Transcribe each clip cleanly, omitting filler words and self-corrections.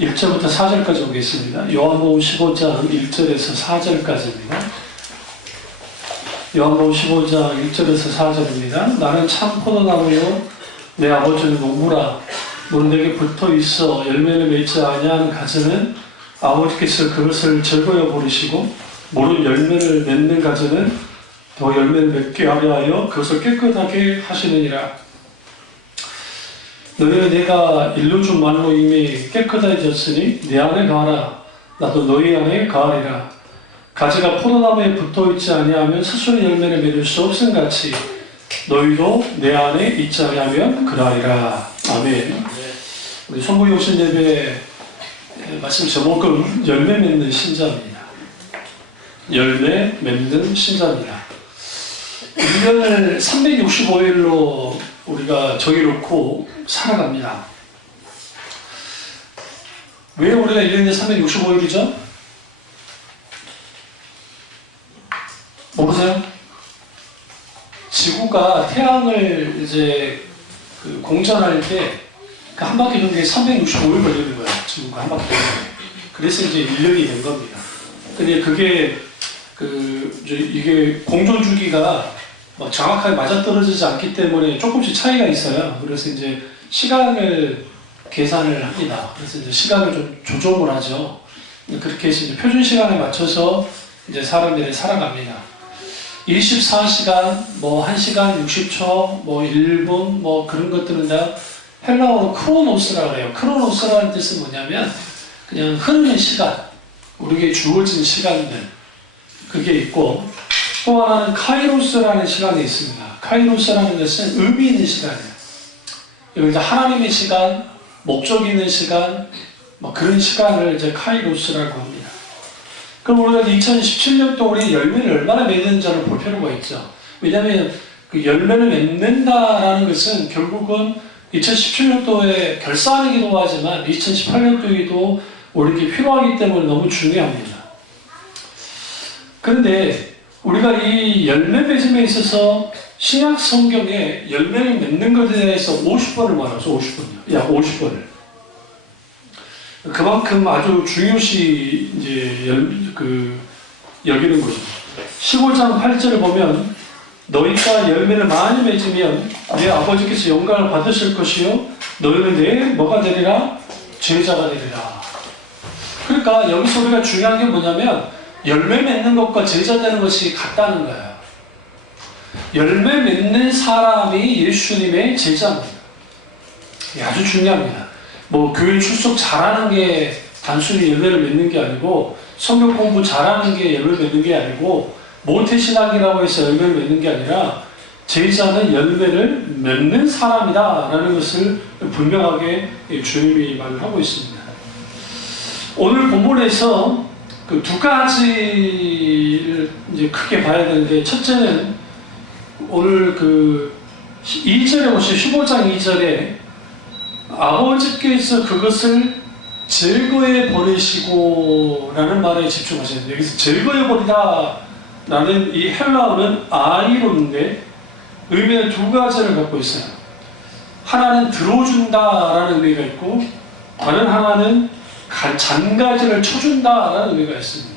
1절부터 4절까지 보겠습니다. 요한복음 15장 1절에서 4절까지입니다. 요한복음 15장 1절에서 4절입니다. 나는 참 포도나무요 내 아버지는 농부라. 물은 내게 붙어 있어 열매를 맺지 아니하는 가지는 아버지께서 그것을 제거해 버리시고 물은 열매를 맺는 가지는 더 열매를 맺게 하려 하여 그것을 깨끗하게 하시느니라. 너희는 내가 일러준 말로 이미 깨끗해졌으니 내 안에 거하라. 나도 너희 안에 거하리라. 가지가 포도나무에 붙어있지 아니하면 스스로 열매를 맺을 수 없음 같이 너희도 내 안에 있지 아니하면 그러하리라. 아멘. 우리 성부 욕신 예배 말씀 제목은 열매 맺는 신자입니다. 열매 맺는 신자입니다. 1년을 365일로 우리가 정해놓고 살아갑니다. 왜 우리가 1년에 365일이죠? 모르세요? 지구가 태양을 이제 공전할 때 그 한 바퀴 도는 게 365일 걸리는 거예요. 지구가 한 바퀴 도는 게. 그래서 이제 1년이 된 겁니다. 근데 그게 이게 공전 주기가 정확하게 맞아떨어지지 않기 때문에 조금씩 차이가 있어요. 그래서 이제 시간을 계산을 합니다. 그래서 이제 시간을 좀 조정을 하죠. 그렇게 해서 이제 표준 시간에 맞춰서 이제 사람들이 살아갑니다. 24시간, 1시간 60초, 1분, 그런 것들은 다 헬라어로 크로노스라고 해요. 크로노스라는 뜻은 뭐냐면 그냥 흐르는 시간, 우리에게 주어진 시간들, 그게 있고, 또 하나는 카이로스라는 시간이 있습니다. 카이로스라는 것은 의미 있는 시간이에요. 이걸 이제 하나님의 시간, 목적 있는 시간, 그런 시간을 이제 카이로스라고 합니다. 그럼 우리가 2017년도 우리 열매를 얼마나 맺는지를 볼 필요가 있죠. 왜냐하면 그 열매를 맺는다라는 것은 결국은 2017년도에 결산이기도 하지만 2018년도에도 우리에게 필요하기 때문에 너무 중요합니다. 그런데 우리가 이 열매 맺음에 있어서 신약 성경에 열매를 맺는 것에 대해서 50번을 말하죠. 50번이요. 약 50번을. 그만큼 아주 중요시 이제 여기는 거죠. 15장 8절을 보면 너희가 열매를 많이 맺으면 내 아버지께서 영광을 받으실 것이요 너희는 내 뭐가 되리라? 제자가 되리라. 그러니까 여기서 우리가 중요한 게 뭐냐면 열매 맺는 것과 제자 되는 것이 같다는 거예요. 열매 맺는 사람이 예수님의 제자입니다. 이게 아주 중요합니다. 교회 출석 잘하는 게 단순히 열매를 맺는 게 아니고 성경 공부 잘하는 게 열매를 맺는 게 아니고 모태신앙이라고 해서 열매를 맺는 게 아니라 제자는 열매를 맺는 사람이다 라는 것을 분명하게 주님이 말을 하고 있습니다. 오늘 본문에서 그 두 가지를 이제 크게 봐야 되는데, 첫째는 오늘 2절에 보시면 15장 2절에 아버지께서 그것을 제거해 버리시고 라는 말에 집중하셔야 돼요. 여기서 제거해 버리다 라는 이 헬라어는 아이론인데 의미는 두 가지를 갖고 있어요. 하나는 들어준다 라는 의미가 있고 다른 하나는 잔가지를 쳐준다 라는 의미가 있습니다.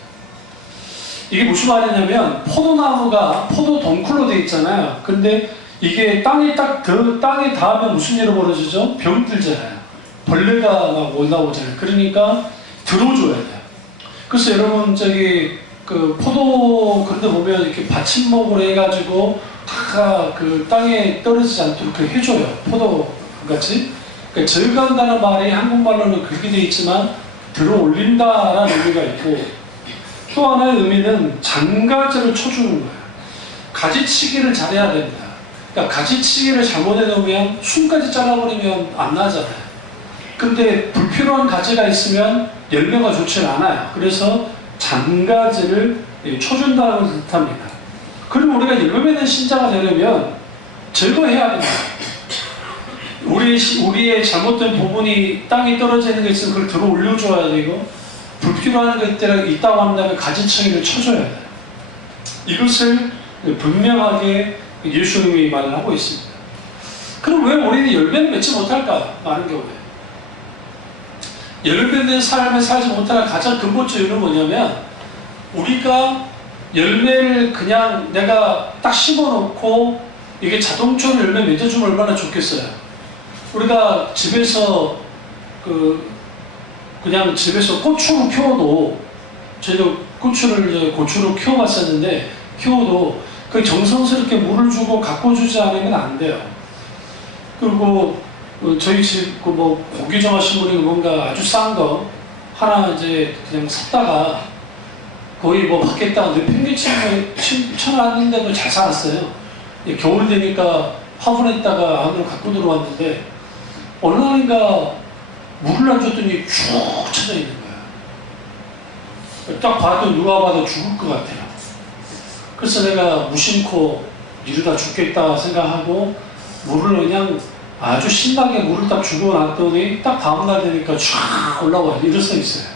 이게 무슨 말이냐면 포도나무가 포도 덩쿨로 되어 있잖아요. 근데 이게 땅에 닿으면 무슨 일이 벌어지죠? 병 들잖아요. 벌레가 막 올라오잖아요. 그러니까 들어줘야 돼요. 그래서 여러분 포도 그런데 보면 이렇게 받침목으로 해가지고 다 땅에 떨어지지 않도록 그렇게 해줘요. 포도 같이. 그러니까 절간다는 말이 한국말로는 그렇게 되어 있지만 들어 올린다라는 의미가 있고, 또 하나의 의미는 잔가지를 쳐주는 거예요. 가지치기를 잘해야 됩니다. 그러니까 가지치기를 잘못해 놓으면 순까지 잘라버리면 안 나잖아요. 근데 불필요한 가지가 있으면 열매가 좋지 않아요. 그래서 잔가지를 쳐준다는 뜻합니다. 그리고 우리가 열매 맺는 신자가 되려면 제거해야 됩니다. 우리의 잘못된 부분이 땅에 떨어지는 게 있으면 그걸 들어 올려줘야 되고, 불필요한 것들이 있다고 한다면 가지치기를 쳐줘야 돼요. 이것을 분명하게 예수님이 말을 하고 있습니다. 그럼 왜 우리는 열매를 맺지 못할까? 많은 경우에. 열매된 삶을 살지 못하는 가장 근본적 이유는 뭐냐면, 우리가 열매를 그냥 내가 딱 심어놓고 이게 자동적으로 열매 맺어주면 얼마나 좋겠어요. 우리가 집에서 그냥 집에서 고추를 키워도, 저희가 고추를 키워봤었는데, 키워도 그 정성스럽게 물을 주고 가꿔주지 않으면 안 돼요. 그리고 저희 집 고기 좋아하시는 분이 뭔가 아주 싼 거 하나 이제 그냥 샀다가 거의 받겠다가 내팽개쳐놨는데도 잘 살았어요. 겨울 되니까 화분에다가 안으로 갖고 들어왔는데 어느 날인가 물을 안 줬더니 쭉 쳐져 있는 거야. 딱 봐도 누가 봐도 죽을 것 같아요. 그래서 내가 무심코 이러다 죽겠다 생각하고 물을 그냥 아주 신나게 물을 딱 주고 놨더니 딱 다음날 되니까 쫙 올라와요. 일어서 있어요.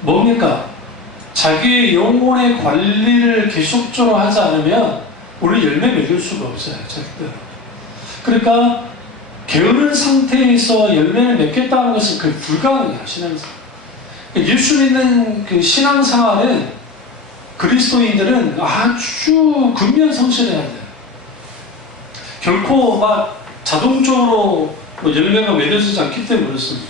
뭡니까? 자기의 영혼의 관리를 계속적으로 하지 않으면 우리 열매 맺을 수가 없어요. 절대로. 그러니까 게으른 상태에서 열매를 맺겠다는 것은 거의 불가능해요. 신앙생활. 예수 믿는 그 신앙생활은 그리스도인들은 아주 근면성실해야 돼요. 결코 막 자동적으로 열매가 맺어지지 않기 때문에 그렇습니다.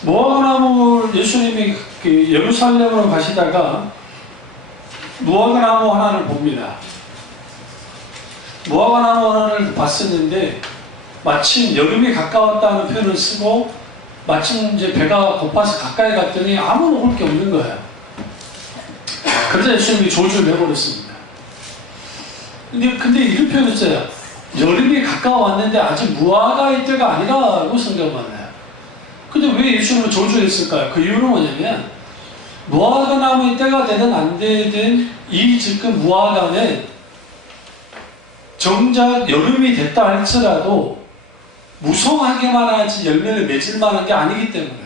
무화과나무, 예수님이 예루살렘으로 가시다가 무화과나무 하나를 봅니다. 무화과나무 하나를 봤었는데 마침 여름이 가까웠다는 표현을 쓰고 마침 이제 배가 고파서 가까이 갔더니 아무 먹을 게 없는 거예요. 그래서 예수님이 조주를 내버렸습니다. 근데 이런 표현을 했어요. 여름이 가까워왔는데 아직 무화과의 때가 아니라고 성경을 만나요. 근데 왜 예수님은 조주했을까요? 그 이유는 뭐냐면 무화과 나무의 때가 되든 안 되든 이 지금 무화과는 정작 여름이 됐다 할지라도 무성하게만 하지 열매를 맺을 만한 게 아니기 때문에.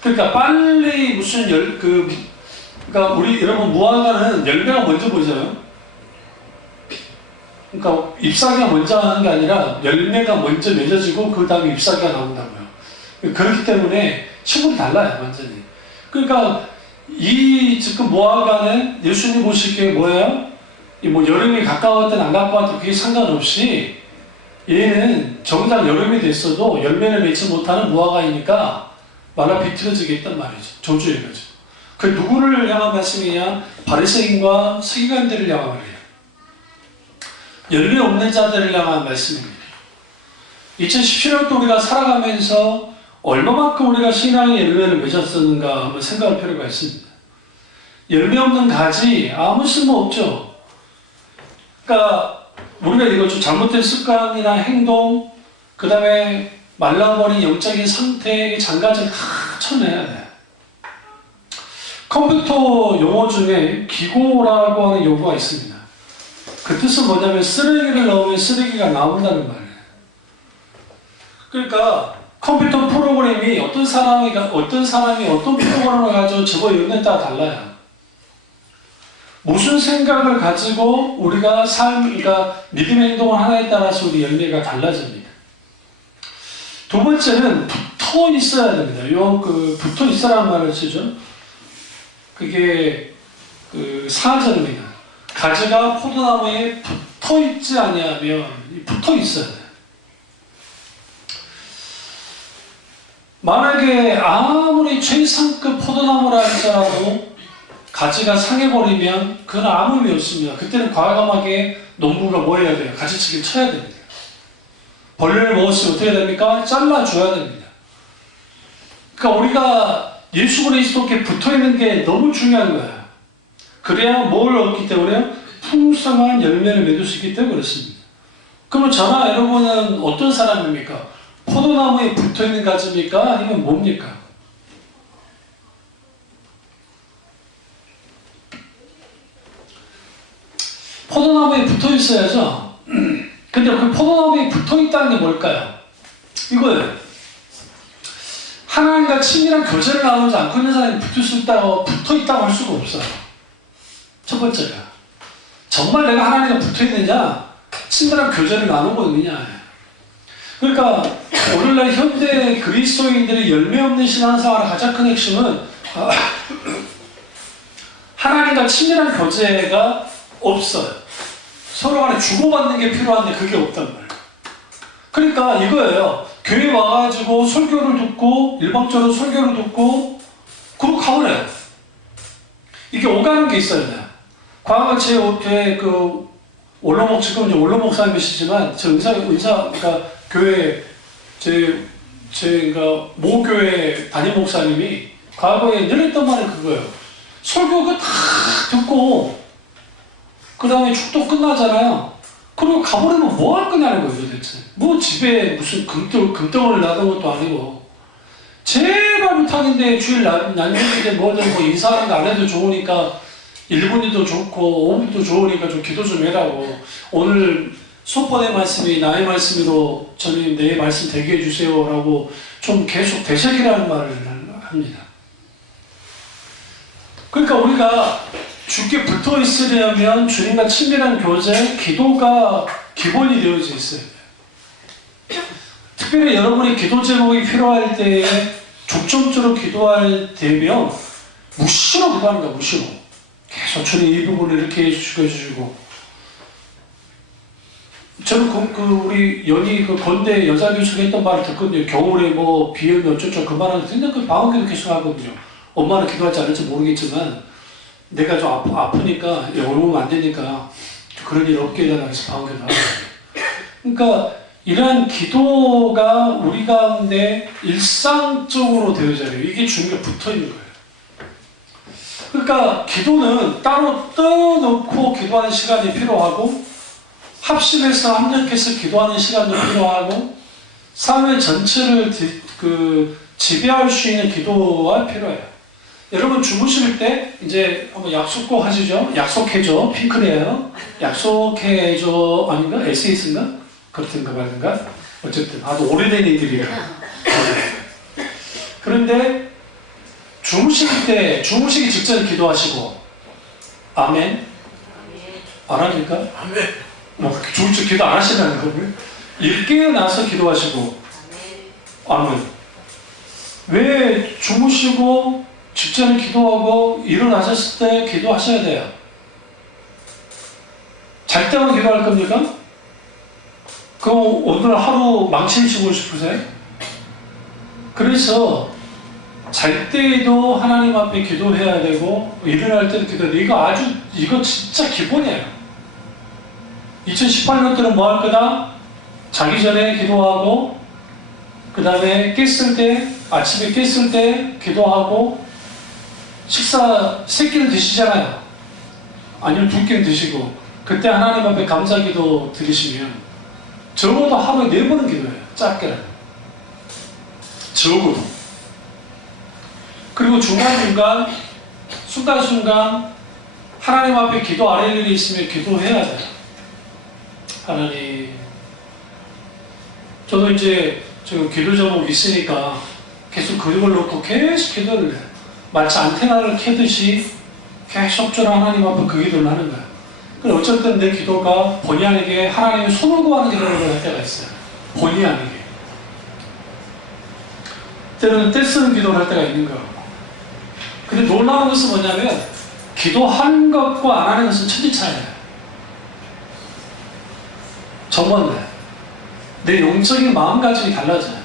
그러니까 빨리 무슨 그러니까 우리 여러분 무화과는 열매가 먼저 보이잖아요. 그러니까 잎사귀가 먼저 하는 게 아니라 열매가 먼저 맺어지고 그 다음에 잎사귀가 나온다고요. 그렇기 때문에 식물이 달라요, 완전히. 그러니까 이 지금 무화과는 예수님 보시기에 뭐예요? 여름이 가까웠든 안 가까웠든 그게 상관없이 얘는 정작 여름이 됐어도 열매를 맺지 못하는 무화과이니까 말라 비틀어지겠단 말이죠. 조주의 거죠. 그 누구를 향한 말씀이냐? 바리새인과 서기관들을 향한 말이에요. 열매 없는 자들을 향한 말씀입니다. 2017년도 우리가 살아가면서 얼마만큼 우리가 신앙의 열매를 맺었었는가 한번 생각할 필요가 있습니다. 열매 없는 가지 아무 쓸모 없죠. 그러니까 우리가 이거 좀 잘못된 습관이나 행동, 그 다음에 말라버린 영적인 상태의 장가지를 다 쳐내야 돼. 컴퓨터 용어 중에 기고라고 하는 용어가 있습니다. 그 뜻은 뭐냐면 쓰레기를 넣으면 쓰레기가 나온다는 말이에요. 그러니까 컴퓨터 프로그램이 어떤 사람이 어떤 프로그램을 가지고 집어넣느냐에 따라 달라요. 무슨 생각을 가지고 우리가 그러니까 믿음의 행동을 하나에 따라서 우리 열매가 달라집니다. 두 번째는 붙어 있어야 됩니다. 붙어 있어라는 말을 쓰죠. 그게 사절입니다. 가지가 포도나무에 붙어 있지 아니하면 붙어 있어야 돼요. 만약에 아무리 최상급 포도나무라 할지라도 가지가 상해버리면 그건 아무 의미 없습니다. 그때는 과감하게 농부가 뭐 해야 돼요? 가지치기를 쳐야 됩니다. 벌레를 먹었으면 어떻게 됩니까? 잘라줘야 됩니다. 그러니까 우리가 예수 그리스도께 붙어있는 게 너무 중요한 거예요. 그래야 뭘 얻기 때문에 풍성한 열매를 맺을 수 있기 때문에 그렇습니다. 그러면 저나 여러분은 어떤 사람입니까? 포도나무에 붙어있는 가지입니까? 아니면 뭡니까? 포도나무에 붙어 있어야죠. 근데 그 포도나무에 붙어 있다는 게 뭘까요? 이거예요. 하나님과 친밀한 교제를 나누지 않고 있는 사람이 붙어 있다고 할 수가 없어요. 첫 번째가. 정말 내가 하나님과 붙어 있느냐? 친밀한 교제를 나누고 있느냐? 그러니까 오늘날 현대 그리스도인들의 열매 없는 신앙생활의 가장 큰 핵심은 하나님과 친밀한 교제가 없어요. 서로 간에 주고받는 게 필요한데 그게 없단 말이에요. 그러니까 이거예요. 교회 와가지고 설교를 듣고 일방적으로 설교를 듣고 그러고 가버려요. 이게 오가는 게 있어요. 과거 제 교회 지금 이제 원로 목사님이시지만 제 그러니까 교회 제가 모교회 담임 목사님이 과거에 늘 했던 말이 그거예요. 설교가 다 듣고 그 다음에 축도 끝나잖아요. 그리고 가버리면 뭐 할 거냐는 거예요, 도대체. 뭐 집에 무슨 금덩어리를 놔둔 것도 아니고. 제발 부탁인데 주일 난중인데 뭐든 뭐 인사하는 거 안 해도 좋으니까 1분이도 좋고 5분도 좋으니까 좀 기도 좀 해라고. 오늘 속번의 말씀이 나의 말씀으로 저는 내 말씀 되게 해주세요 라고 좀 계속 되새기라는 말을 합니다. 그러니까 우리가 주께 붙어 있으려면 주님과 친밀한 교제, 기도가 기본이 되어져 있어야 돼요. 특별히 여러분이 기도 제목이 필요할 때에 중점적으로 기도할 때면 무시로 기도하는 거야, 무시로. 계속 주님 이 부분을 이렇게 해주시고. 저는 우리 연희 건대 여자 교수가 했던 말을 듣거든요. 겨울에 뭐 비 오면 어쩌고 그 말을 듣는 그 방언기도 계속 하거든요. 엄마는 기도할지 안 할지 모르겠지만 내가 좀 아프니까 오면 안 되니까 그런 일 없게 해달라고 해서 방언기도 하거든요. 그러니까 이러한 기도가 우리 가운데 일상적으로 되어져야 돼요. 이게 주님과 붙어있는 거예요. 그러니까 기도는 따로 떠놓고 기도하는 시간이 필요하고 합심해서 합력해서 기도하는 시간도 필요하고 삶의 전체를 지배할 수 있는 기도가 필요해요. 여러분 주무실 때 이제 한번 약속 꼭 하시죠. 약속해줘. 핑크래요. 약속해줘. 아닌가? 에세이스인가? 그렇든가 말든가. 어쨌든 아주 오래된 얘기들이에요. 그런데 주무시기 직전에 기도하시고 아멘? 안 합니까? 아멘. 주무시기 기도 안 하시나요? 그러면? 깨어나서 기도하시고 아멘. 왜 주무시고 직전에 기도하고 일어나셨을 때 기도하셔야 돼요? 잘 때만 기도할 겁니까? 그럼 오늘 하루 망치시고 싶으세요? 그래서 잘 때에도 하나님 앞에 기도해야 되고 일어날 때도 기도해야 돼요. 이거 진짜 기본이에요. 2018년도는 뭐 할 거다? 자기 전에 기도하고 그 다음에 아침에 깼을 때 기도하고 세 끼를 드시잖아요. 아니면 2끼는 드시고 그때 하나님 앞에 감사기도 드리시면 적어도 하루에 4번은 기도해요. 짧게는. 적어도. 그리고 중간중간 순간순간 하나님 앞에 기도 아뢰는 일이 있으면 기도해야 돼요. 하나님, 저도 이제 지금 기도 제목 있으니까 계속 그림을 놓고 계속 기도를 해요. 마치 안테나를 켜듯이 계속 저는 하나님 앞에 그 기도를 하는 거예요. 근데 어쨌든 내 기도가 본의 아니게 하나님의 손을 구하는 기도를 할 때가 있어요. 본의 아니게. 때로는 떼쓰는 기도를 할 때가 있는 거예요. 근데 놀라운 것은 뭐냐면 기도하는 것과 안 하는 것은 천지 차이예요. 정말 내 영적인 마음가짐이 달라져요.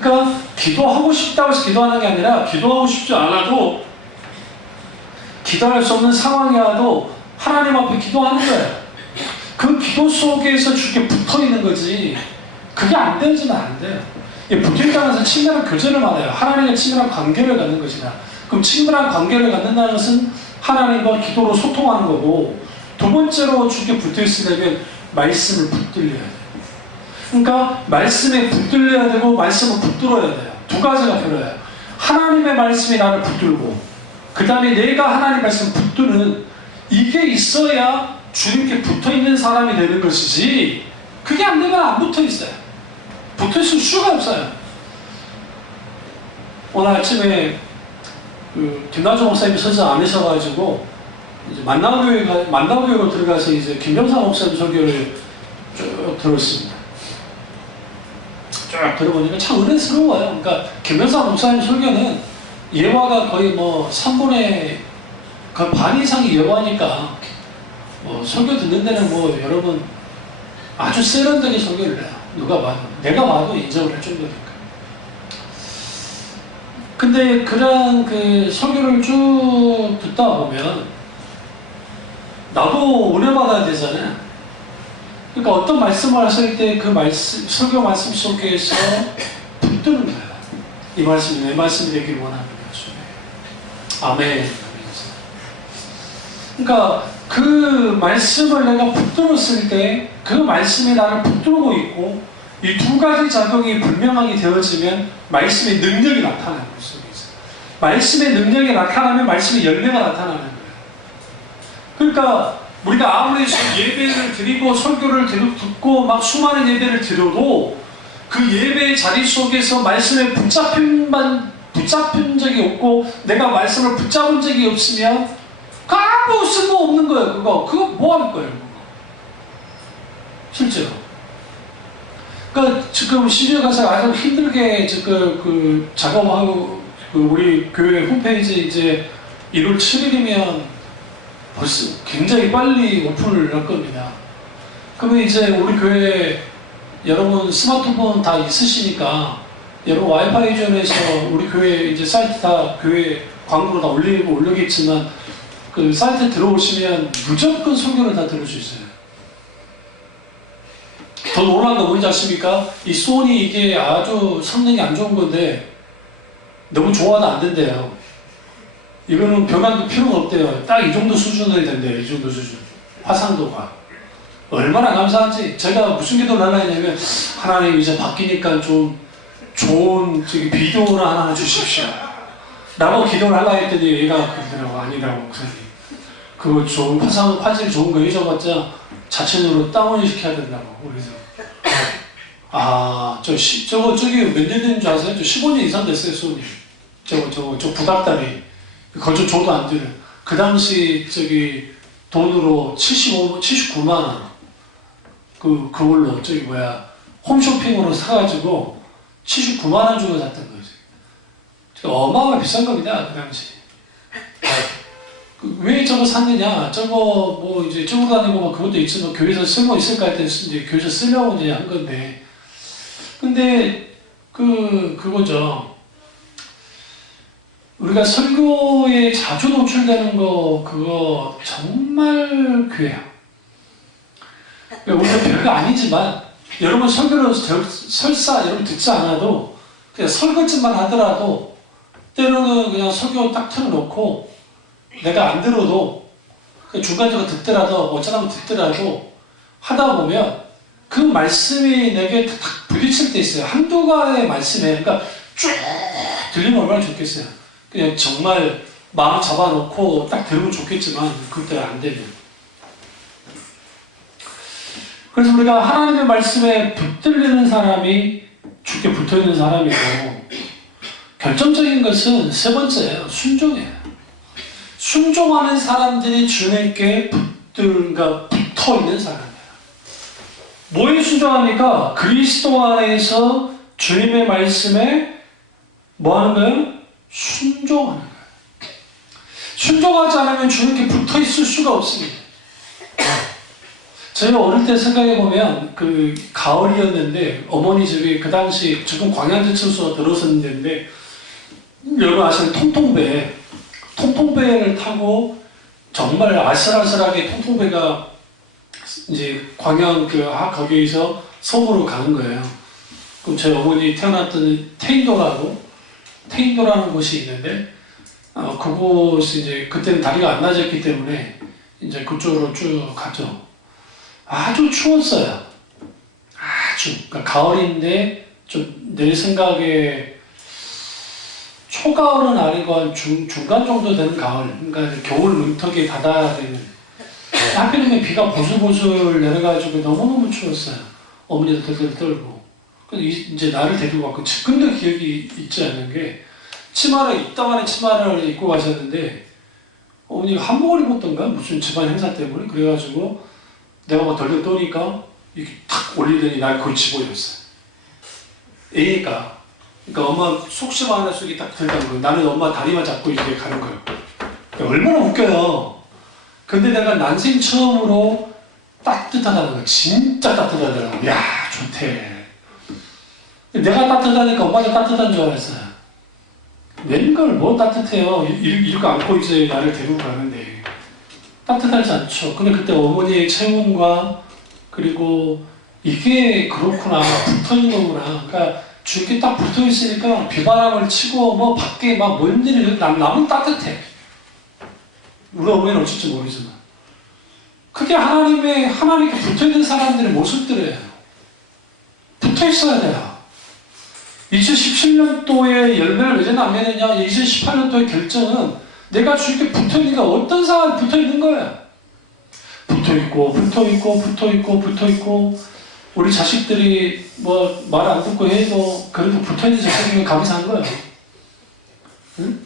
그러니까 기도하고 싶다고 해서 기도하는 게 아니라 기도하고 싶지 않아도 기도할 수 없는 상황이 와도 하나님 앞에 기도하는 거예요. 그 기도 속에서 주께 붙어있는 거지 그게 안 되지는 안 돼요. 붙어있다는 것은 친밀한 교제를 말해요. 하나님과 친밀한 관계를 갖는 것이다. 그럼 친밀한 관계를 갖는다는 것은 하나님과 기도로 소통하는 거고 두 번째로 주께 붙어있으려면 말씀을 붙들려야 돼요. 그러니까 말씀에 붙들려야 되고 말씀을 붙들어야 돼요. 두 가지가 필요해요. 하나님의 말씀이 나를 붙들고 그 다음에 내가 하나님 말씀 붙드는 이게 있어야 주님께 붙어있는 사람이 되는 것이지 그게 안 되면 안 붙어있어요. 붙어있을 수가 없어요. 오늘 아침에 김나주 목사님이 설교 안 하셔가지고 이제 만나교회로 들어가서 이제 김병사 목사님 설교를 쭉 들었습니다. 쭉 들어보니까 참 은혜스러워요. 그러니까 김현사 목사님 설교는 예화가 거의 뭐 3분의 거의 반 이상이 예화니까 뭐 설교 듣는 데는 뭐 여러분 아주 세련되게 설교를 해요. 누가 봐도 내가 봐도 인정을 할 정도니까. 근데 그런 그 설교를 쭉 듣다 보면 나도 은혜 받아야 되잖아요. 그러니까 어떤 말씀을 하실 때 그 말씀, 설교 말씀 속에서 붙드는 거예요. 이 말씀이 내 말씀이 되길 원하는 거죠. 아멘. 그러니까 그 말씀을 내가 붙들었을 때 그 말씀이 나를 붙들고 있고 이 두 가지 작용이 분명하게 되어지면 말씀의 능력이 나타나는 거죠. 말씀의 능력이 나타나면 말씀의 열매가 나타나는 거예요. 그러니까 우리가 아무리 예배를 드리고 설교를 듣고 막 수많은 예배를 드려도 그 예배의 자리 속에서 말씀에 붙잡힌 적이 없고 내가 말씀을 붙잡은 적이 없으면 아무 쓸모없는 거예요. 그거 뭐 할 거예요? 실제로. 그러니까 지금 시주에 가서 아주 힘들게 지금 작업하고 우리 교회 홈페이지 이제 1월 7일이면 벌써 굉장히 빨리 오픈을 할 겁니다. 그러면 이제 우리 교회 여러분 스마트폰 다 있으시니까 여러분 와이파이 전에서 우리 교회 이제 사이트 다 교회 광고로 다 올리겠지만 그 사이트에 들어오시면 무조건 설교를 다 들을 수 있어요. 더 놀라운 거 뭔지 아십니까? 이 소니 이게 아주 성능이 안 좋은 건데 너무 좋아도 안 된대요. 이거는 변환도 필요가 없대요. 딱 이 정도 수준이 된대요. 이 정도 수준. 화상도가. 얼마나 감사한지. 제가 무슨 기도를 하려 했냐면 하나님 이제 바뀌니까 좀 좋은 비디오를 하나 주십시오. 라고 기도를 하려 했더니 얘가 그러더라고. 아니라고 목사님. 그거 좋은 화질이 좋은 거 잊어봤자 자체적으로 다운을 시켜야 된다고. 그래서 저기 몇 년 된 줄 아세요? 저 15년 이상 됐어요, 소니. 저 부닥다리. 거저 줘도 안 되는. 그 당시 돈으로 79만 원. 그걸로 홈쇼핑으로 사가지고 79만 원 주고 샀던 거지. 어마어마하게 비싼 겁니다, 그 당시. 왜 저거 샀느냐? 저거 이제 ጭ고 다니고 막 그것도 있으면 교회에서 쓸모 있을까 했더니 이제 교회에서 쓰려고 이제 한 건데. 근데 그거죠. 우리가 설교에 자주 노출되는 그거 정말 귀해요. 우리가 별거 아니지만 여러분 설교를 설사 여러분 듣지 않아도 그냥 설거지만 하더라도 때로는 그냥 설교 딱 틀어놓고 내가 안 들어도 중간중간 듣더라도 어쩌다 듣더라도 하다 보면 그 말씀이 내게 딱 부딪힐 때 있어요. 한두 가지의 말씀에 그러니까 쭉 들리면 얼마나 좋겠어요. 그냥 정말 마음 잡아놓고 딱 들으면 좋겠지만 그때 안 되면. 그래서 우리가 하나님의 말씀에 붙들리는 사람이 죽게 붙어있는 사람이고 결정적인 것은 세 번째예요. 순종이에요. 순종하는 사람들이 주님께 붙어있는 사람이에요. 뭐에 순종합니까? 그리스도 안에서 주님의 말씀에 뭐 하는 거예요? 순종하는 거예요. 순종하지 않으면 주님께 붙어 있을 수가 없습니다. 제가 어릴 때 생각해보면 가을이었는데 어머니 집이 그 당시 지금 광양제철소가 들어선 데인데 여러분 아시는 통통배를 타고 정말 아슬아슬하게 통통배가 이제 광양 거기에서 섬으로 가는 거예요. 그럼 저희 어머니 태어났던 태인도라는 곳이 있는데 그곳이 이제 그때는 다리가 안 나졌기 때문에 이제 그쪽으로 쭉 가죠. 아주 추웠어요. 그러니까 가을인데 좀 내 생각에 초가을은 아니고 한 중간 정도 되는 가을. 그러니까 겨울 문턱에 닫아야 되는. 하필이면 비가 보슬보슬 내려가지고 너무너무 추웠어요. 어머니도 들들 떨고. 이제 나를 데리고 갔고 지금도 기억이 있지 않는 게 이따만한 치마를 입고 가셨는데 어머니가 한복을 입었던가 무슨 집안 행사 때문에 그래가지고 내가 막 덜덜 떠니까 이렇게 탁 올리더니 날 거의 집어였어요. 애니까. 그러니까 엄마 속심 하나 쑥이 딱 들던 거예요. 나는 엄마 다리만 잡고 이렇게 가는 거예요. 그러니까 얼마나 웃겨요. 근데 내가 난생 처음으로 따뜻하다는 거야. 진짜 따뜻하더라고. 야, 좋대. 내가 따뜻하니까 엄마도 따뜻한 줄 알았어요. 웬걸 뭐 따뜻해요. 이렇게 안고 이제 나를 데리고 가는데. 따뜻하지 않죠. 근데 그때 어머니의 체온과 그리고 이게 그렇구나. 붙어있는 거구나. 그러니까 주께 딱 붙어있으니까 비바람을 치고 뭐 밖에 막 뭔 일이 남은 따뜻해. 우리 어머니는 어쩔지 모르지만. 그게 하나님께 붙어있는 사람들의 모습들이에요. 붙어있어야 돼요. 2017년도에 열매를 맺었나 안 맺느냐, 2018년도의 결정은 내가 주께 붙어있으니까 어떤 상황에 붙어있는 거야. 붙어있고, 우리 자식들이 뭐 말 안 듣고 해도 그래도 붙어있는 자식이면 감사한 거야. 응?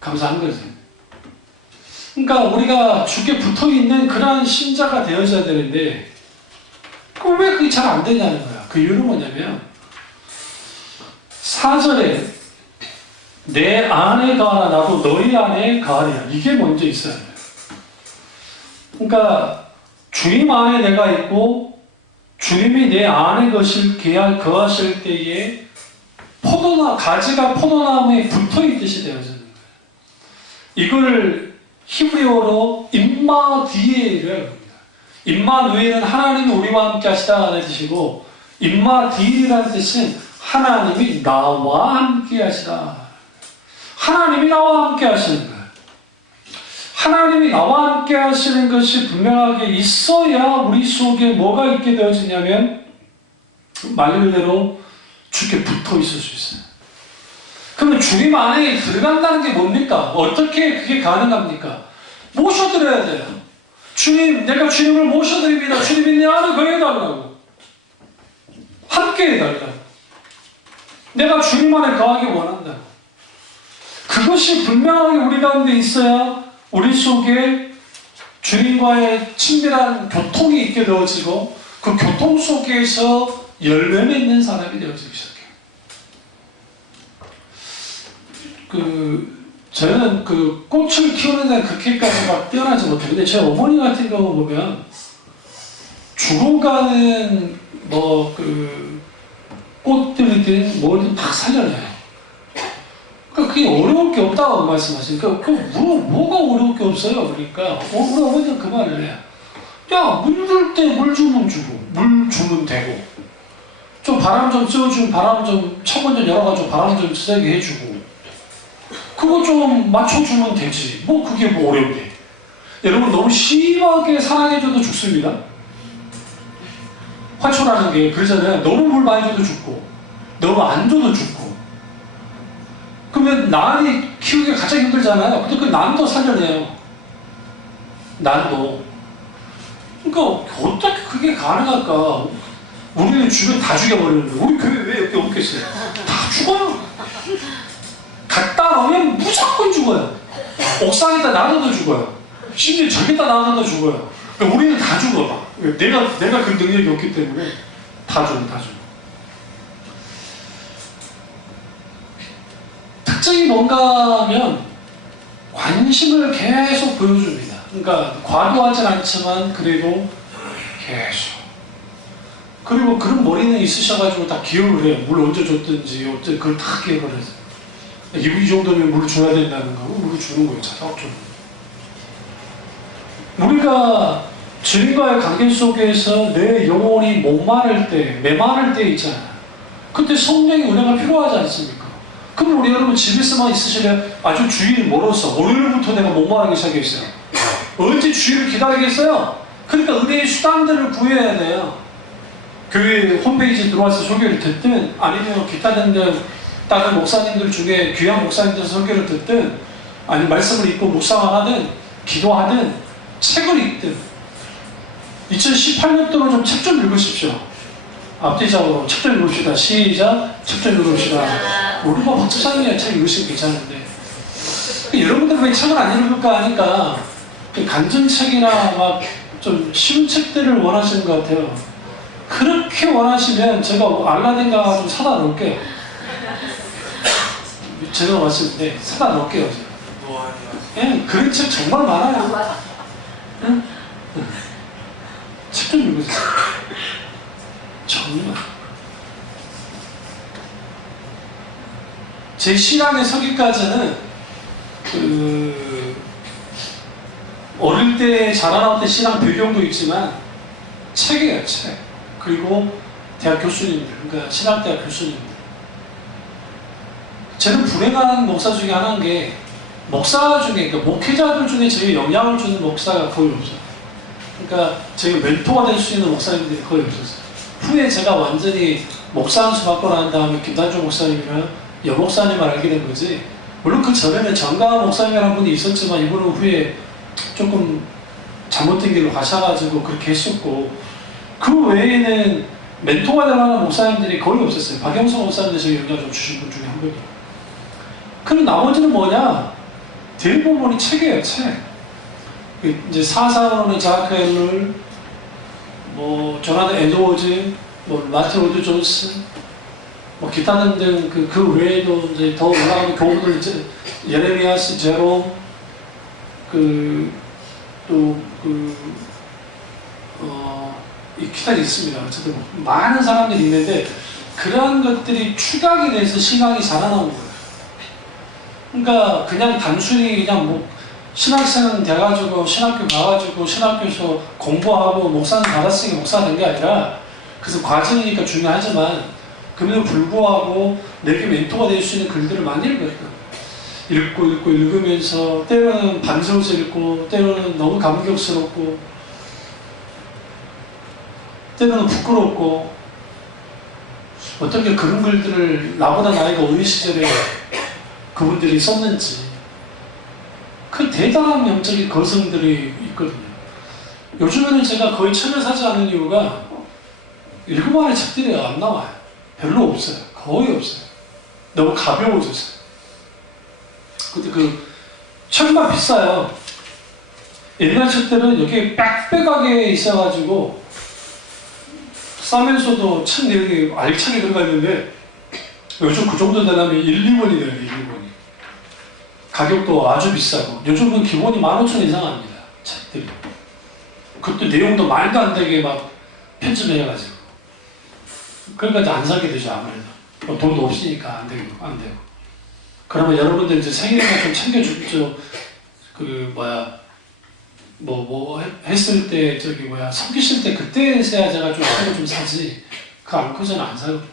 감사한 거지. 그러니까 우리가 주께 붙어있는 그러한 신자가 되어져야 되는데 왜 그게 잘 안 되냐는 거야. 그 이유는 뭐냐면 4절에 내 안에 가라 나도 너희 안에 가리라. 이게 먼저 있어야 돼요. 그러니까 주님 안에 내가 있고 주님이 내 안에 거하실 때에 가지가 포도나무에 붙어있듯이 되어지는 거예요. 이걸 히브리어로 임마디에를 합니다. 임마누엘은 하나님이 우리와 함께 하시다는 뜻이고 임마디엘이라는 뜻은 하나님이 나와 함께 하시다. 하나님이 나와 함께 하시는 거예요. 하나님이 나와 함께 하시는 것이 분명하게 있어야 우리 속에 뭐가 있게 되어지냐면 말 그대로 주께 붙어 있을 수 있어요. 그러면 주님 안에 들어간다는 게 뭡니까? 어떻게 그게 가능합니까? 모셔드려야 돼요. 주님, 내가 주님을 모셔드립니다. 주님이 내 안에 거해달라고. 함께 해달라고. 내가 주님 안에 거하기 원한다고. 그것이 분명하게 우리 가운데 있어야 우리 속에 주님과의 친밀한 교통이 있게 되어지고 그 교통 속에서 열매 맺는 사람이 되어지기 시작해요. 저는 꽃을 키우는 데는 그렇게까지 막 뛰어나지 못해요. 근데 제 어머니 같은 경우 보면 죽어가는 꽃들이든 뭐든 다 살려내요. 그러니까 그게 어려울 게 없다고 말씀하시니까 뭐가 어려울 게 없어요. 그러니까 우리 어머니는 그 말을 해요. 야, 물 줄 때 물 주면 주고 물 주면 되고 좀 바람 좀 쐬어주면 바람 좀 창문 좀 열어가지고 바람 좀 쐬게 해주고 그거 좀 맞춰주면 되지. 그게 뭐 어려운데. 여러분 너무 심하게 사랑해줘도 죽습니다. 화초라는 게 그러잖아요. 너무 물 많이 줘도 죽고 너무 안 줘도 죽고. 그러면 난이 키우기가 가장 힘들잖아요. 근데 그 난도 살려내요. 난도. 그러니까 어떻게 그게 가능할까? 우리는 주변 다 죽여버리는데 우리 교회 왜 이렇게 없겠어요? 다 죽어요. 갖다 놓으면 무조건 죽어요. 옥상에다 놔둬도 죽어요. 심지어 저기다 놔둬도 죽어요. 그러니까 우리는 다 죽어. 내가 그 능력이 없기 때문에 다 죽어. 특징이 뭔가 하면 관심을 계속 보여줍니다. 그러니까 과도하진 않지만 그래도 계속. 그리고 그런 머리는 있으셔가지고 다 기억을 해요. 물 언제 줬든지 어째 그걸 다 기억을 해서 이 정도면 물을 줘야 된다는 거 물을 주는 거예요. 자작적으로. 우리가 주님과의 관계 속에서 내 영혼이 목마를 때, 메마를 때 있잖아요. 그때 성령의 은혜가 필요하지 않습니까? 그럼 우리 여러분 집에서만 있으시면 아주 주일이 멀어서 월요일부터 내가 목마르기 시작했어요. 언제 주일을 기다리겠어요? 그러니까 은혜의 수단들을 구해야 돼요. 교회 홈페이지에 들어와서 소개를 듣든 아니면 기타 등등 다른 목사님들 중에 귀한 목사님들 설교를 듣든 아니면 말씀을 읽고 묵상을 하든 기도하든 책을 읽든 2018년도는 좀 책 좀 읽으십시오. 앞뒤적으로 책 좀 읽읍시다. 시작. 책 좀 읽읍시다. 우리가 박사장님이 책 읽으시면 괜찮은데 여러분들 왜 책을 안 읽을까 하니까 간증책이나 막 좀 쉬운 책들을 원하시는 것 같아요. 그렇게 원하시면 제가 알라딘가 좀 사다 놓을게요. 제가 왔을 때 사다 놓을게요. 예, 그런 책 정말 많아요. 응? 책 좀 읽으세요. 정말. 제 신앙에 서기까지는 어릴 때 자라나왔던 신앙 배경도 있지만 책이에요, 책. 그리고 대학 교수님들, 그러니까 신학대학 교수님들. 저는 불행한 목사 중에 하나인 게 목사 중에, 그러니까 목회자들 중에 저에게 영향을 주는 목사가 거의 없어요. 그러니까 제가 멘토가 될 수 있는 목사님들이 거의 없었어요. 후에 제가 완전히 목사 안수 받고 난 다음에 김단조 목사님이랑 여목사님을 알게 된 거지. 물론 그 전에는 정강한 목사님이라는 분이 있었지만 이분은 후에 조금 잘못된 길로 가셔가지고 그렇게 했었고, 그 외에는 멘토가 되려는 목사님들이 거의 없었어요. 박영석 목사님도 저희 영향 좀 주신 분 중에 한 분이에요. 그럼 나머지는 뭐냐? 대부분이 책이에요, 책. 이제 사상으로는 자크 앨럴, 뭐 조나단 에드워즈, 뭐 마틴 로드 존스, 뭐 기타 등등 그 외에도 이제 더 올라가는 교부들, 이제 예레미야스, 제롬, 이 기타가 있습니다. 어쨌든 많은 사람들이 있는데 그러한 것들이 추각이 돼서 신앙이 자라나온 거예요. 그러니까 그냥 단순히 그냥 뭐 신학생 돼가지고 신학교 가가지고 신학교에서 공부하고 목사는 받았으니까 목사가 된 게 아니라, 그래서 과정이니까 중요하지만 그럼에도 불구하고 내게 멘토가 될 수 있는 글들을 많이 읽어요. 읽고 읽으면서 때로는 반성해서 읽고 때로는 너무 감격스럽고 때로는 부끄럽고, 어떻게 그런 글들을 나보다 나이가 어린 시절에 그분들이 썼는지, 그 대단한 영적인 거성들이 있거든요. 요즘에는 제가 거의 책을 사지 않는 이유가 읽어봐야 책들이 안 나와요. 별로 없어요. 거의 없어요. 너무 가벼워졌어요. 근데 그 책만 비싸요. 옛날 책들은 여기 빽빽하게 있어가지고 싸면서도 책 내용이 알차게 들어가 있는데, 요즘 그 정도 되려면 1, 2권이 돼요. 1, 2권이. 가격도 아주 비싸고, 요즘은 기본이 15,000원 이상 합니다. 책들이. 그것도 내용도 말도 안 되게 막 편집해가지고. 그러니까 이제 안 사게 되죠, 아무래도. 뭐 돈도 없으니까 안 되고. 그러면 여러분들 이제 생일이나 좀 챙겨주죠. 했을 때, 섬기실 때 그때 써야 제가 좀 새로 좀 사지. 그 않고서는 안 사거든요.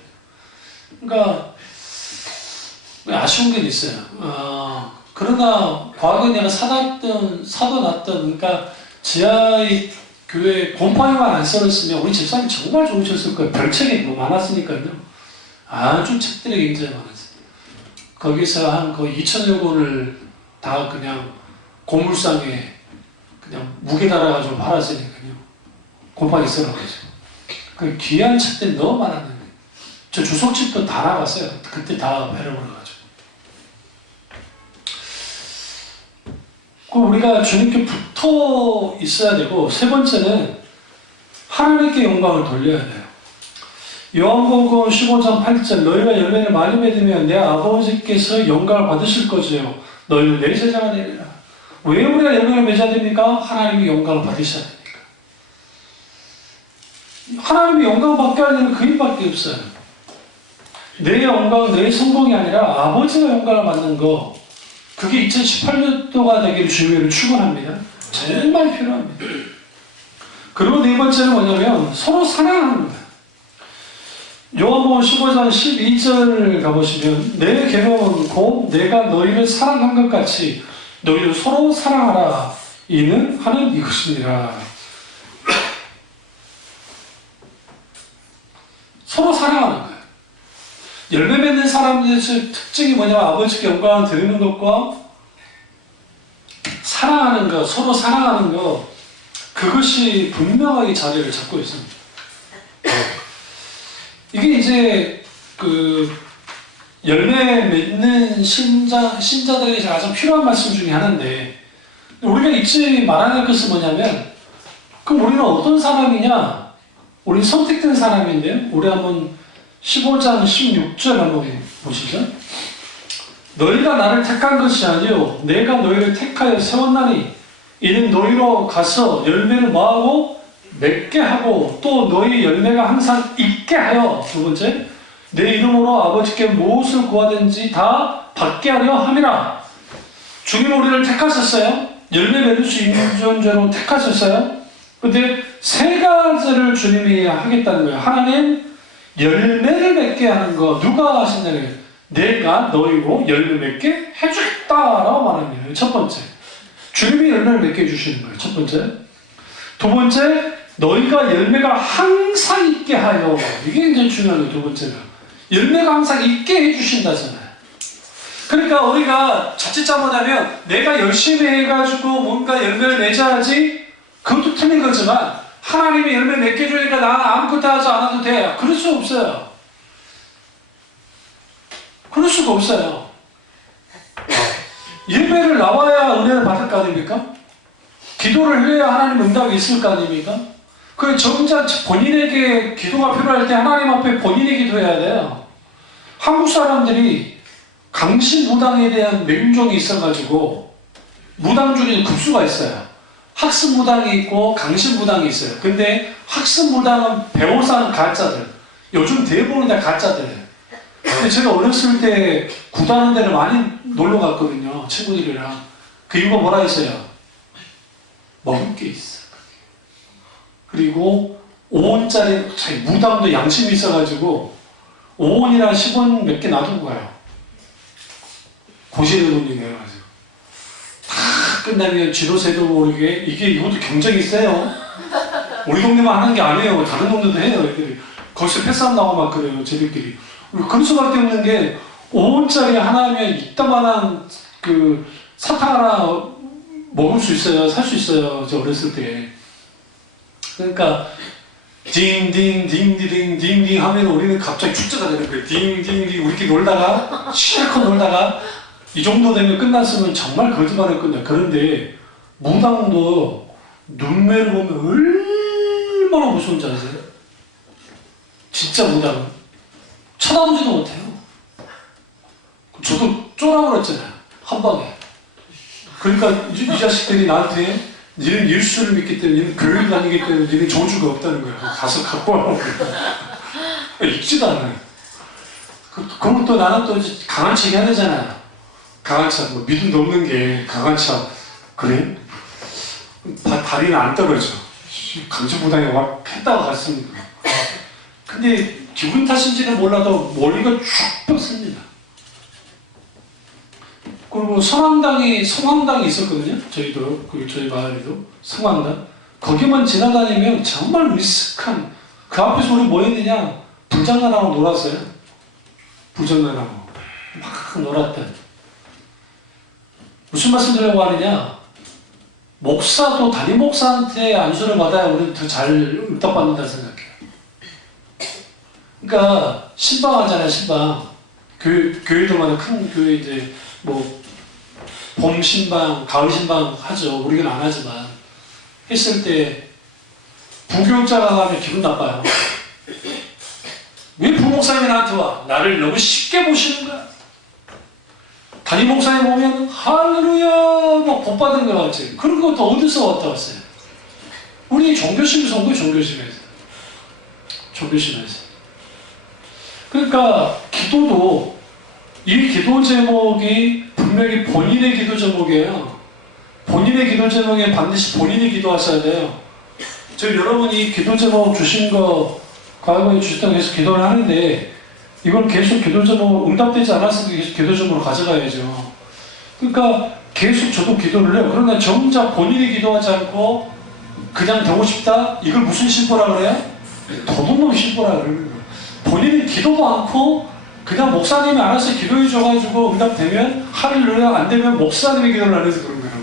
그러니까, 아쉬운 게 있어요. 그러나, 과거에 내가 사둬놨던, 그러니까, 지하의 교회 곰팡이만 안 썰었으면 우리 집사님 정말 좋으셨을 거예요. 별책이 뭐 많았으니까요. 아주 책들이 굉장히 많았어요. 거기서 한 거의 2,000여 권을 다 그냥 고물상에 그냥 무게 달아가지고 팔았으니까요. 곰팡이 썰어가지고. 그 귀한 책들이 너무 많았는데. 저 주석집도 다 나갔어요. 그때 다 배를 올라가지고. 우리가 주님께 붙어 있어야 되고, 세 번째는 하나님께 영광을 돌려야 돼요. 요한복음 15장 8절, 너희가 열매를 많이 맺으면 내 아버지께서 영광을 받으실 거지요. 너희는 내 제자가 되리라. 왜 우리가 열매를 맺어야 됩니까? 하나님이 영광을 받으셔야 됩니까? 하나님이 영광을 받게 하려면 그 힘밖에 없어요. 내 영광, 내 성공이 아니라 아버지가 영광을 받는 거, 그게 2018년도가 되기를 주님을 축원합니다. 정말 필요합니다. 그리고 네 번째는 뭐냐면 서로 사랑하는 거예요. 요한복음 15장 12절을 가보시면, 내 계명은 곧 내가 너희를 사랑한 것 같이 너희를 서로 사랑하라. 이는 하는 이것이니라. 서로 사랑하는 거예요. 열매 맺는 사람들의 특징이 뭐냐면 아버지께 영광을 드리는 것과 사랑하는 것, 서로 사랑하는 것, 그것이 분명하게 자리를 잡고 있습니다. 이게 이제 열매 맺는 신자들에게 가장 필요한 말씀 중에 하나인데, 우리가 잊지 말아야 할 것은 뭐냐면, 그럼 우리는 어떤 사람이냐? 우리 선택된 사람인데요. 우리 한번 15장 16절 한번 보시죠. 너희가 나를 택한 것이 아니요 내가 너희를 택하여 세웠나니 이는 너희로 가서 열매를 뭐하고 맺게 하고 또 너희 열매가 항상 있게 하여 두 번째 내 이름으로 아버지께 무엇을 구하든지 다 받게 하려 함이라. 주님 우리를 택하셨어요. 열매 맺을 수 있는 존재로 택하셨어요. 근데 세 가지를 주님이 하겠다는 거예요. 하나님 열매를 맺게 하는 거 누가 하신다는 거예요? 내가 너희로 열매 맺게 해주겠다라고 말하는 거예요. 첫 번째 주님이 열매를 맺게 해주시는 거예요. 첫 번째. 두 번째 너희가 열매가 항상 있게 하여. 이게 굉장히 중요한 거예요. 두 번째가 열매가 항상 있게 해주신다잖아요. 그러니까 우리가 자칫 잘못하면 내가 열심히 해가지고 뭔가 열매를 맺어야지 그것도 틀린 거지만 하나님이 열매 맺게 해주니까 나는 아무것도 하지 않아도 돼. 그럴 수 없어요. 그럴 수가 없어요. 예배를 나와야 은혜를 받을 거 아닙니까? 기도를 해야 하나님 응답이 있을 거 아닙니까? 그 정작 본인에게 기도가 필요할 때 하나님 앞에 본인이 기도해야 돼요. 한국 사람들이 강신무당에 대한 맹종이 있어가지고 무당 중에 급수가 있어요. 학습무당이 있고 강신무당이 있어요. 근데 학습무당은 배워서 하는 가짜들. 요즘 대부분 다 가짜들이에요. 근데 제가 어렸을 때 구도하는 데를 많이 놀러 갔거든요. 친구들이랑. 그 이유가 뭐라 했어요? 먹을 게 있어. 그리고 5원짜리 무당도 양심이 있어가지고 5원이랑 10원 몇 개 놔두고 가요. 고시는 돈이 내가지고 다 끝나면 지도세도 모르게 이것도 경쟁이 세요. 우리 동네만 하는 게 아니에요. 다른 동네도 해요. 애들이 거기서 패싸움 나고 막 그래요. 쟤들끼리. 그럴 수밖에 없는 게 5원짜리 하나면 이따만한 그 사탕 하나 먹을 수 있어요. 살 수 있어요. 저 어렸을 때. 그러니까 딩딩 하면 우리는 갑자기 축제가 되는 거예요. 딩딩 우리끼리 놀다가 실컷 놀다가 이 정도 되면 끝났으면 정말 거짓말을 끝나. 그런데 무당도 눈매를 보면 얼마나 무서운지 아세요? 진짜 무당은 쳐다보지도 못해요. 저도 쫄아 그랬잖아요. 한 방에. 그러니까 이 자식들이 나한테 니는 예수를 믿기 때문에 니는 교회를 다니기 때문에 니는 저주가 없다는 거야. 가서 갖고 와라고. 읽지도 않아요. 그럼 또 나는 또 강한 척 해야 되잖아요. 강한 척, 뭐 믿음 넘는 게 강한 척. 그래? 다리는 안 떨어져. 강제부당에 막 했다가 갔습니다. 근데 기분 탓인지는 몰라도 머리가 쭉 뻗습니다. 그리고 성황당이 있었거든요. 저희도, 그리고 저희 마을에도 성황당. 거기만 지나다니면 정말 미숙한, 그 앞에서 우리 뭐 했느냐? 불장난하고 놀았어요. 불장난하고. 막 놀았다. 무슨 말씀 드리려고 하느냐? 목사도 담임 목사한테 안수를 받아야 우리는 더 잘 응답받는다 생각해요. 그러니까 신방 하잖아요. 신방. 교회들마다 큰 교회 이제 뭐 봄 신방, 가을 신방 하죠. 우리는 안 하지만 했을 때 부교육자가 가면 기분 나빠요. 왜 부목사님이 나한테 와? 나를 너무 쉽게 보시는 거야. 담임 목사님 보면 할렐루야 막 복 받은 것 같지. 그런 것도 어디서 왔다 왔어요? 우리 종교심에서 온 거예요. 종교심에서. 그러니까 기도도 이 기도 제목이 분명히 본인의 기도 제목이에요. 본인의 기도 제목에 반드시 본인이 기도하셔야 돼요. 저 여러분이 기도 제목 주신 거 과거에 주셨다고 계속 기도를 하는데 이건 계속 기도 제목 응답되지 않았으니까 계속 기도 제목으로 가져가야죠. 그러니까 계속 저도 기도를 해요. 그러나 정작 본인이 기도하지 않고 그냥 되고 싶다? 이걸 무슨 신보라 그래요? 도둑놈 신보라 그러는 거예요. 본인이 기도도 않고 그냥 목사님이 알아서 기도해 줘가지고 응답되면 할렐루야, 안 되면 목사님이 기도를 안 해서 그런 거라고.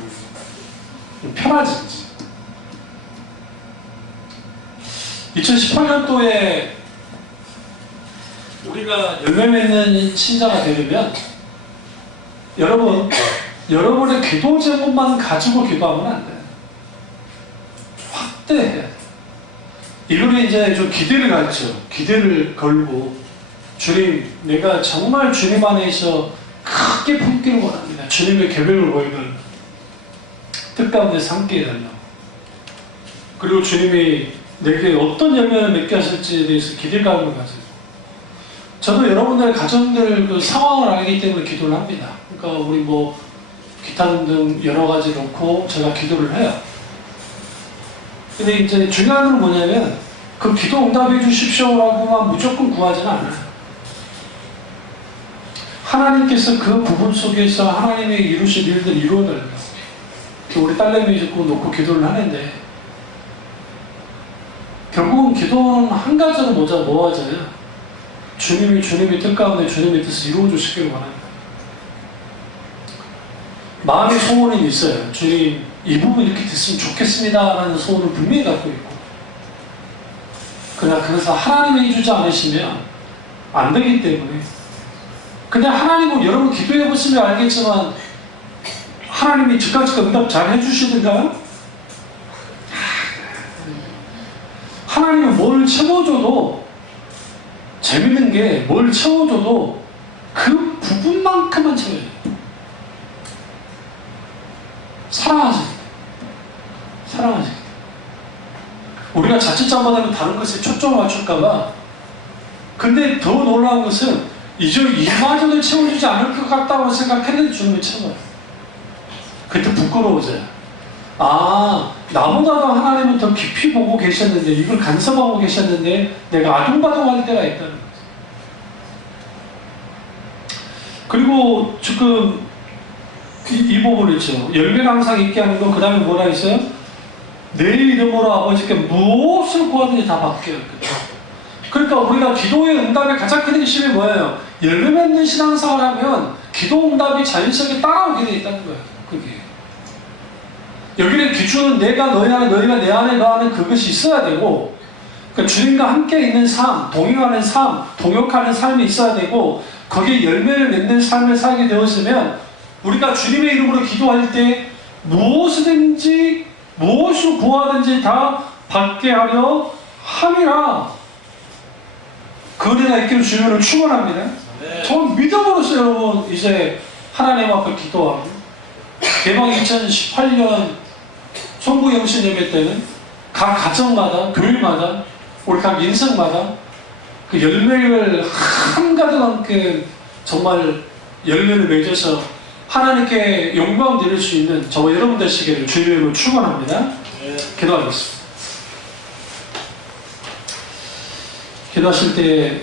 편하지. 2018년도에 우리가 열매 맺는 신자가 되려면 여러분의 기도 제목만 가지고 기도하면 안 돼요. 확대해야 돼요. 이거는 이제 좀 기대를 갖죠. 기대를 걸고, 주님, 내가 정말 주님 안에서 크게 품기를 원합니다. 주님의 계획을 보이는 뜻 가운데서 함께 해달라고. 그리고 주님이 내게 어떤 열매를 맺게 하실지에 대해서 기대감을 가지고, 저도 여러분들의 가정들 그 상황을 알기 때문에 기도를 합니다. 그러니까 우리 뭐 기타 등등 여러 가지 놓고 제가 기도를 해요. 근데 이제 중요한 건 뭐냐면 그 기도 응답해 주십시오라고만 무조건 구하지는 않아요. 하나님께서 그 부분 속에서 하나님의 이루실 일들 이루어달라고. 우리 딸내미 놓고 기도를 하는데 결국은 기도는 한 가지로 모아져요. 주님의 뜻 가운데 주님의 뜻을 이루어 주시기를 원합니다. 마음의 소원은 있어요. 주님, 이 부분 이렇게 됐으면 좋겠습니다 라는 소원을 분명히 갖고 있고, 그러나 그래서 하나님이 해주지 않으시면 안 되기 때문에. 근데 하나님은 여러분 기도해 보시면 알겠지만 하나님이 즉각 응답 잘 해주시던가요? 하나님은 뭘 채워줘도, 재밌는 게 뭘 채워줘도 그 부분만큼만 채워줘요. 사랑하지. 우리가 자칫 잘못하면 다른 것에 초점을 맞출까봐. 근데 더 놀라운 것은 이제 이마저도 채워주지 않을 것 같다고 생각했는데 주님이 채워요. 그때 부끄러워져요. 아, 나보다도 하나님은 더 깊이 보고 계셨는데, 이걸 간섭하고 계셨는데 내가 아둥바둥할 때가 있다는 거죠. 그리고 지금 이 부분 있죠. 열매가 항상 있게 하는 거. 그 다음에 뭐라 했어요? 내 이름으로 아버지께 무엇을 구하든지 다 받게요. 그러니까 우리가 기도의 응답의 가장 큰 핵심이 뭐예요? 열매 맺는 신앙생활 하면 기도 응답이 자연스럽게 따라오게 돼 있다는 거예요. 그게. 여기는 기준은 내가 너희 안에, 너희가 내 안에, 너 안에 그것이 있어야 되고, 그러니까 주님과 함께 있는 삶, 동행하는 삶, 동역하는 삶이 있어야 되고, 거기에 열매를 맺는 삶을 살게 되었으면 우리가 주님의 이름으로 기도할 때 무엇이든지 무엇을 구하든지 다 받게 하려 함이라. 그 은혜가 있기를 주님을 축원합니다. 전 믿음으로써 여러분 이제 하나님 앞에 기도하고, 개방 2018년 송구 영신 예배 때는 각 가정마다, 교회마다, 우리 각 인생마다 그 열매를 한가득 함께 정말 열매를 맺어서 하나님께 영광 드릴 수 있는 저와 여러분 되시기를 주님의 이름으로 축원합니다. 기도하겠습니다. 기도하실 때